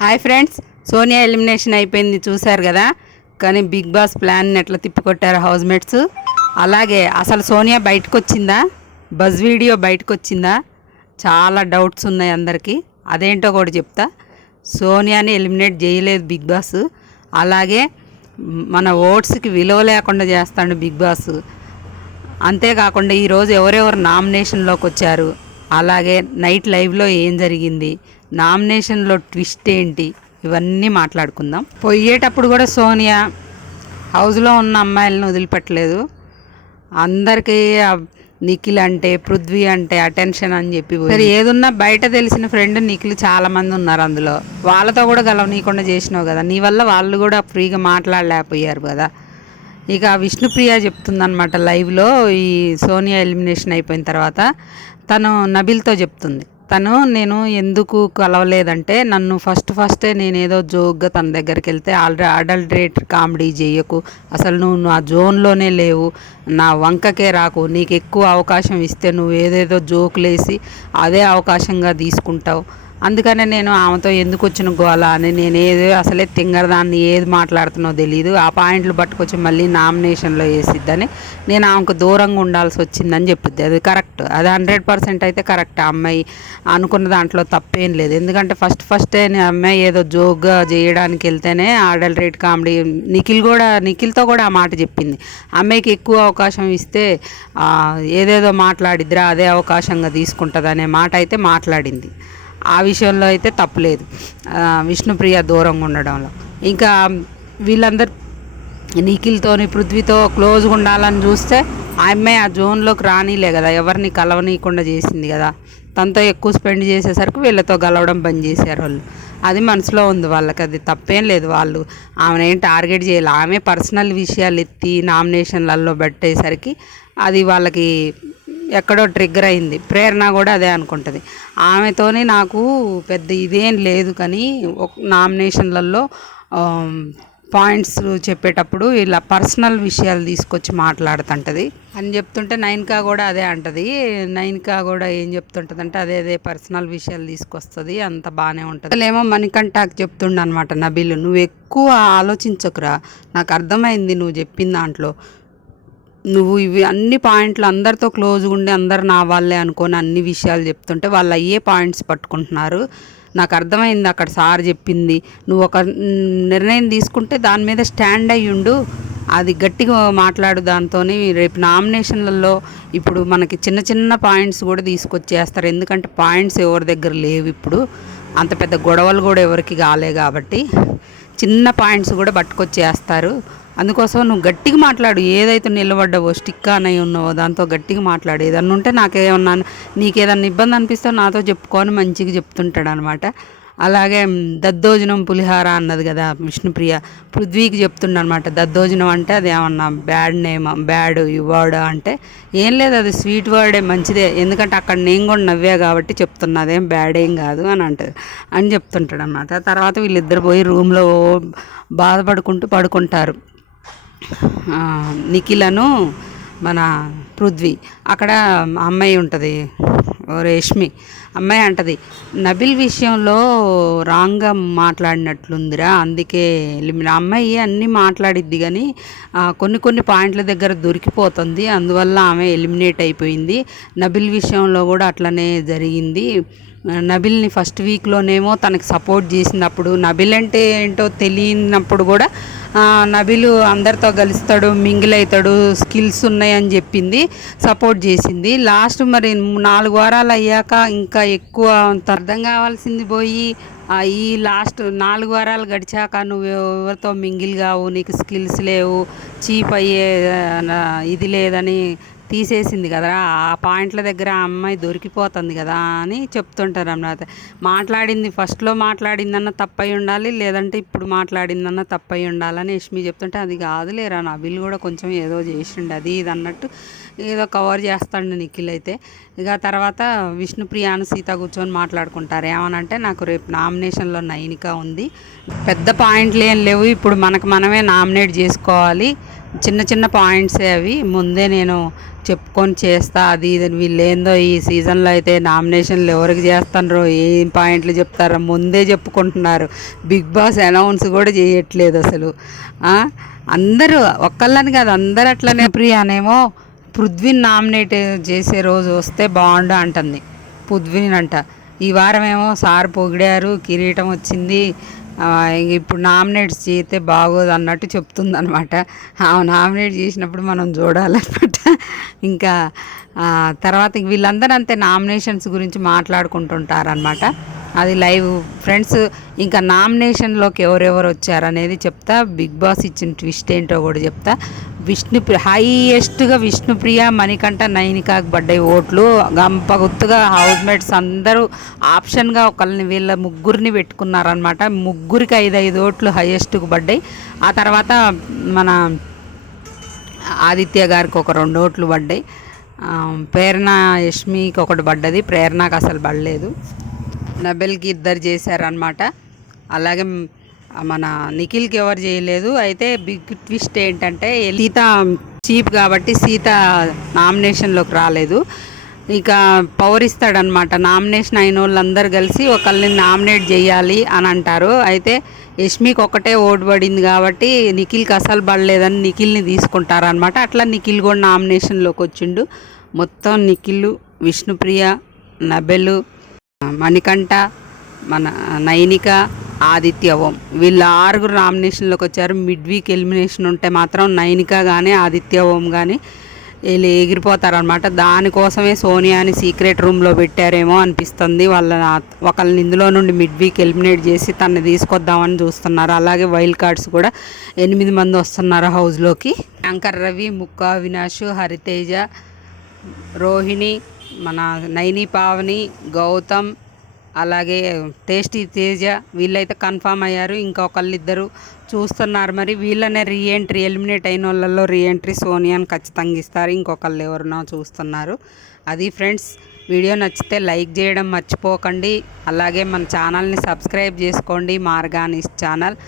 Hi friends, Sonia elimination అయిపోయింది చూశారు కదా. కానీ బిగ్ బాస్ ప్లాన్ని ఎట్లా తిప్పికొట్టారు హౌస్ మేట్స్. అలాగే అసలు సోనియా బయటకు వచ్చిందా, బజ్ వీడియో బయటకు వచ్చిందా, చాలా డౌట్స్ ఉన్నాయి అందరికీ. అదేంటో కూడా చెప్తా. సోనియాని ఎలిమినేట్ చేయలేదు బిగ్ బాస్. అలాగే మన ఓట్స్కి విలువ లేకుండా చేస్తాడు బిగ్ బాస్. అంతేకాకుండా ఈరోజు ఎవరెవరు నామినేషన్లోకి వచ్చారు, అలాగే నైట్ లైవ్లో ఏం జరిగింది, నామినేషన్లో ట్విస్ట్ ఏంటి, ఇవన్నీ మాట్లాడుకుందాం. పోయేటప్పుడు కూడా సోనియా హౌస్లో ఉన్న అమ్మాయిలను వదిలిపెట్టలేదు. అందరికీ నిఖిల్ అంటే, పృథ్వీ అంటే అటెన్షన్ అని చెప్పి సరే ఏదున్నా బయట తెలిసిన ఫ్రెండ్ నిఖిల్ చాలామంది ఉన్నారు అందులో. వాళ్ళతో కూడా గలవనీయకుండా చేసినావు కదా, నీ వల్ల వాళ్ళు కూడా ఫ్రీగా మాట్లాడలేకపోయారు కదా. ఇక విష్ణుప్రియ చెప్తుందనమాట లైవ్లో, ఈ సోనియా ఎలిమినేషన్ అయిపోయిన తర్వాత తను నబిల్తో చెప్తుంది. నేను ఎందుకు కలవలేదంటే, నన్ను ఫస్టే నేనేదో జోక్గా తన దగ్గరికి వెళ్తే అడల్టరేట్ కామెడీ చేయకు, అసలు నువ్వు నా జోన్లోనే లేవు, నా వంకకే రాకు, నీకు ఎక్కువ అవకాశం ఇస్తే నువ్వు ఏదేదో జోకులేసి అదే అవకాశంగా తీసుకుంటావు, అందుకనే నేను ఆమెతో ఎందుకు వచ్చిన గోల అని నేను అసలే తింగరదాన్ని ఏది మాట్లాడుతున్నో తెలియదు, ఆ పాయింట్లు పట్టుకొచ్చి మళ్ళీ నామినేషన్లో వేసిద్దని నేను ఆమెకు దూరంగా ఉండాల్సి వచ్చిందని చెప్పుద్ది. అది కరెక్ట్, అది 100% అయితే కరెక్ట్. ఆ అమ్మాయి అనుకున్న దాంట్లో తప్పేం లేదు. ఎందుకంటే ఫస్టే అమ్మాయి ఏదో జోక్గా చేయడానికి వెళ్తేనే అడల్టరేట్ కామెడీ, నిఖిల్తో కూడా ఆ మాట చెప్పింది. అమ్మాయికి ఎక్కువ అవకాశం ఇస్తే ఏదేదో మాట్లాడిద్దిరా, అదే అవకాశంగా తీసుకుంటుంది అనే మాట అయితే మాట్లాడింది. ఆ విషయంలో అయితే తప్పులేదు విష్ణుప్రియ దూరంగా ఉండడంలో. ఇంకా వీళ్ళందరూ నిఖిల్తోని పృథ్వీతో క్లోజ్గా ఉండాలని చూస్తే ఆ అమ్మాయి ఆ జోన్లోకి రానిలే కదా, ఎవరిని కలవనీయకుండా చేసింది కదా. తనతో ఎక్కువ స్పెండ్ చేసేసరికి వీళ్ళతో కలవడం బంద్ చేశారు వాళ్ళు. అది మనసులో ఉంది వాళ్ళకి, అది తప్పేం లేదు. వాళ్ళు ఆమెనేం టార్గెట్ చేయాలి, ఆమె పర్సనల్ విషయాలు ఎత్తి నామినేషన్లలో పెట్టేసరికి అది వాళ్ళకి ఎక్కడో ట్రిగ్గర్ అయింది. ప్రేరణ కూడా అదే అనుకుంటుంది. ఆమెతోనే నాకు పెద్ద ఇదేం లేదు, కానీ నామినేషన్లలో పాయింట్స్ చెప్పేటప్పుడు ఇలా పర్సనల్ విషయాలు తీసుకొచ్చి మాట్లాడుతుంటుంది అని చెప్తుంటే నైన్కా కూడా అదే అంటుంది. నైన్కా కూడా ఏం చెప్తుంటుంది అంటే అదే పర్సనల్ విషయాలు తీసుకొస్తుంది, అంత బాగానే ఉంటుంది. అసలేమో మణికంఠకు చెప్తుండ అనమాట నబీల్, నువ్వు ఎక్కువ ఆలోచించకురా, నాకు అర్థమైంది నువ్వు చెప్పిన దాంట్లో, నువ్వు ఇవి అన్ని పాయింట్లు అందరితో క్లోజ్గా ఉండి అందరు నా వాళ్ళే అనుకొని అన్ని విషయాలు చెప్తుంటే వాళ్ళు అయ్యే పాయింట్స్ పట్టుకుంటున్నారు. నాకు అర్థమైంది అక్కడ సార్ చెప్పింది, నువ్వు ఒక నిర్ణయం తీసుకుంటే దాని మీద స్టాండ్ అయ్యి ఉండు, అది గట్టిగా మాట్లాడు. దాంతో రేపు నామినేషన్లలో ఇప్పుడు మనకి చిన్న పాయింట్స్ కూడా తీసుకొచ్చేస్తారు. ఎందుకంటే పాయింట్స్ ఎవరి దగ్గర లేవు ఇప్పుడు, అంత పెద్ద గొడవలు కూడా ఎవరికి కాలే కాబట్టి చిన్న పాయింట్స్ కూడా పట్టుకొచ్చేస్తారు. అందుకోసం నువ్వు గట్టిగా మాట్లాడు, ఏదైతే నిలబడ్డావో స్టిక్ అని ఉన్నావో దాంతో గట్టిగా మాట్లాడు. ఏదన్నా ఉంటే నాకేమన్నా నీకేదన్నా ఇబ్బంది అనిపిస్తే నాతో చెప్పుకొని మంచిగా చెప్తుంటాడు అనమాట. అలాగే దద్దోజనం పులిహార అన్నది కదా విష్ణుప్రియ, పృథ్వీకి చెప్తుండనమాట. దద్దోజనం అంటే అది ఏమన్నా బ్యాడ్ వర్డ్ అంటే, ఏం లేదు అది స్వీట్ వర్డే, మంచిదే, ఎందుకంటే అక్కడ నేను కూడా నవ్వా కాబట్టి చెప్తున్నా, అదేం బ్యాడ్ ఏం కాదు అని చెప్తుంటాడు అనమాట. తర్వాత వీళ్ళిద్దరు పోయి రూమ్లో బాధపడుకుంటూ పడుకుంటారు, నిఖిలను మన పృథ్వీ. అక్కడ అమ్మాయి ఉంటుంది రేష్మి, అమ్మాయి అంటది నబిల్ విషయంలో రాంగ్గా మాట్లాడినట్లుందిరా, అందుకే అమ్మాయి అన్నీ మాట్లాడిద్ది కానీ కొన్ని పాయింట్ల దగ్గర దొరికిపోతుంది, అందువల్ల ఆమె ఎలిమినేట్ అయిపోయింది. నబిల్ విషయంలో కూడా అట్లనే జరిగింది. నబిల్ని ఫస్ట్ వీక్లోనేమో తనకి సపోర్ట్ చేసినప్పుడు, నబిల్ అంటే ఏంటో తెలియనప్పుడు కూడా నబిల్ అందరితో కలుస్తాడు, మింగిల్ అవుతాడు, స్కిల్స్ ఉన్నాయని చెప్పింది, సపోర్ట్ చేసింది. లాస్ట్ మరి 4 వారాలు అయ్యాక ఇంకా ఎక్కువ అర్థం కావాల్సింది పోయి ఈ లాస్ట్ 4 వారాలు గడిచాక నువ్వు ఎవరితో మింగిల్ కావు, నీకు స్కిల్స్ లేవు, చీప్ అయ్యే ఇది లేదని తీసేసింది కదా. ఆ పాయింట్ల దగ్గర ఆ అమ్మాయి దొరికిపోతుంది కదా అని చెప్తుంటారు అన్నమాట. మాట్లాడింది ఫస్ట్లో మాట్లాడిందన్న తప్పై ఉండాలి, లేదంటే ఇప్పుడు మాట్లాడిందన్న తప్పై ఉండాలని యష్మి చెప్తుంటే, అది కాదులేరా నబిల్ కూడా కొంచెం ఏదో చేసిండు అది ఇది అన్నట్టు ఏదో కవర్ చేస్తాడు నిఖిల్ అయితే. ఇక తర్వాత విష్ణుప్రియ సీత కూర్చొని మాట్లాడుకుంటారు. ఏమనంటే నాకు రేపు నామినేషన్లో నైనిక ఉంది, పెద్ద పాయింట్లు ఏం లేవు, ఇప్పుడు మనకు మనమే నామినేట్ చేసుకోవాలి, చిన్న చిన్న పాయింట్సే అవి, ముందే నేను చెప్పుకొని చేస్తా అది ఇది. వీళ్ళు ఏందో ఈ సీజన్లో అయితే నామినేషన్లు ఎవరికి చేస్తారో ఏం పాయింట్లు చెప్తారో ముందే చెప్పుకుంటున్నారు. బిగ్ బాస్ అనౌన్స్ కూడా చేయట్లేదు అసలు. అందరూ ఒక్కళ్ళని కాదు, అందరు అట్లనే. ప్రియానేమో పృథ్వీని నామినేట్ చేసే రోజు వస్తే బాగుండు అంటుంది. పృథ్వీని అంట ఈ వారం ఏమో సార్ పొగిడారు, కిరీటం వచ్చింది, ఇప్పుడు నామినేట్స్ చేస్తే బాగోదు అన్నట్టు చెప్తుంది అనమాట. నామినేట్ చేసినప్పుడు మనం చూడాలన్నమాట. ఇంకా తర్వాత వీళ్ళందరూ అంతే నామినేషన్స్ గురించి మాట్లాడుకుంటుంటారనమాట. అది లైవ్ ఫ్రెండ్స్. ఇంకా నామినేషన్లోకి ఎవరెవరు వచ్చారనేది చెప్తా, బిగ్ బాస్ ఇచ్చిన ట్విస్ట్ ఏంటో కూడా చెప్తా. హైయెస్ట్గా విష్ణుప్రియ, మణికంఠ, నైనికాకు పడ్డాయి ఓట్లు. గంపగుత్తుగా హౌస్మేట్స్ అందరూ ఆప్షన్గా వీళ్ళ ముగ్గురిని పెట్టుకున్నారనమాట. ముగ్గురికి 5 ఓట్లు హైయెస్ట్కు పడ్డాయి. ఆ తర్వాత మన ఆదిత్య గారికి ఒక 2 ఓట్లు పడ్డాయి. ప్రేరణ యష్మికి ఒకటి పడ్డది, ప్రేరణకు అసలు పడలేదు. నబెల్కి 2 చేశారనమాట. అలాగే మన నిఖిల్కి ఎవరు చేయలేదు. అయితే బిగ్ ట్విస్ట్ ఏంటంటే సీత చీప్ కాబట్టి సీత నామినేషన్లోకి రాలేదు. ఇక పవర్ ఇస్తాడనమాట. నామినేషన్ అయిన వాళ్ళందరూ కలిసి ఒకళ్ళని నామినేట్ చేయాలి అని అంటారు. అయితే యష్మికి ఒకటే ఓటు పడింది కాబట్టి నిఖిల్కి అసలు పడలేదని నిఖిల్ని తీసుకుంటారనమాట. అట్లా నిఖిల్ కూడా నామినేషన్లోకి వచ్చిండు. మొత్తం నిఖిల్, విష్ణుప్రియ, నబెలు, మణికంఠ, మన నైనిక, ఆదిత్య ఓం వీళ్ళ 6 నామినేషన్లోకి వచ్చారు. మిడ్ వీక్ ఎలిమినేషన్ ఉంటే మాత్రం నైనిక కానీ ఆదిత్య ఓం కానీ వీళ్ళు ఎగిరిపోతారనమాట. దానికోసమే సోనియాని సీక్రెట్ రూమ్లో పెట్టారేమో అనిపిస్తుంది. ఒకళ్ళని ఇందులో నుండి మిడ్ వీక్ ఎలిమినేట్ చేసి తనని తీసుకొద్దామని చూస్తున్నారు. అలాగే వైల్డ్ కార్డ్స్ కూడా 8 మంది వస్తున్నారు హౌస్లోకి. శంకర్ రవి, ముక్కా అవినాష్, హరితేజ, రోహిణి, మన నైని పావని, గౌతమ్, అలాగే టేస్టీ తేజ వీళ్ళైతే కన్ఫామ్ అయ్యారు. ఇంకొకళ్ళిద్దరు చూస్తున్నారు. మరి వీళ్ళనే రీఎంట్రీ ఎలిమినేట్ అయిన వాళ్ళల్లో రీఎంట్రీ సోనియాని ఖచ్చితంగా ఇస్తారు. ఇంకొకళ్ళు ఎవరినో చూస్తున్నారు. అది ఫ్రెండ్స్, వీడియో నచ్చితే లైక్ చేయడం మర్చిపోకండి. అలాగే మన ఛానల్ని సబ్స్క్రైబ్ చేసుకోండి. మార్గానిస్ ఛానల్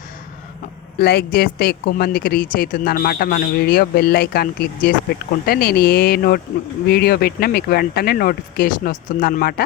లైక్ చేస్తే ఎక్కువ మందికి రీచ్ అవుతుంది అనమాట మన వీడియో. బెల్ ఐకాన్ క్లిక్ చేసి పెట్టుకుంటే నేను ఏ వీడియో పెట్టినా మీకు వెంటనే నోటిఫికేషన్ వస్తుందన్నమాట.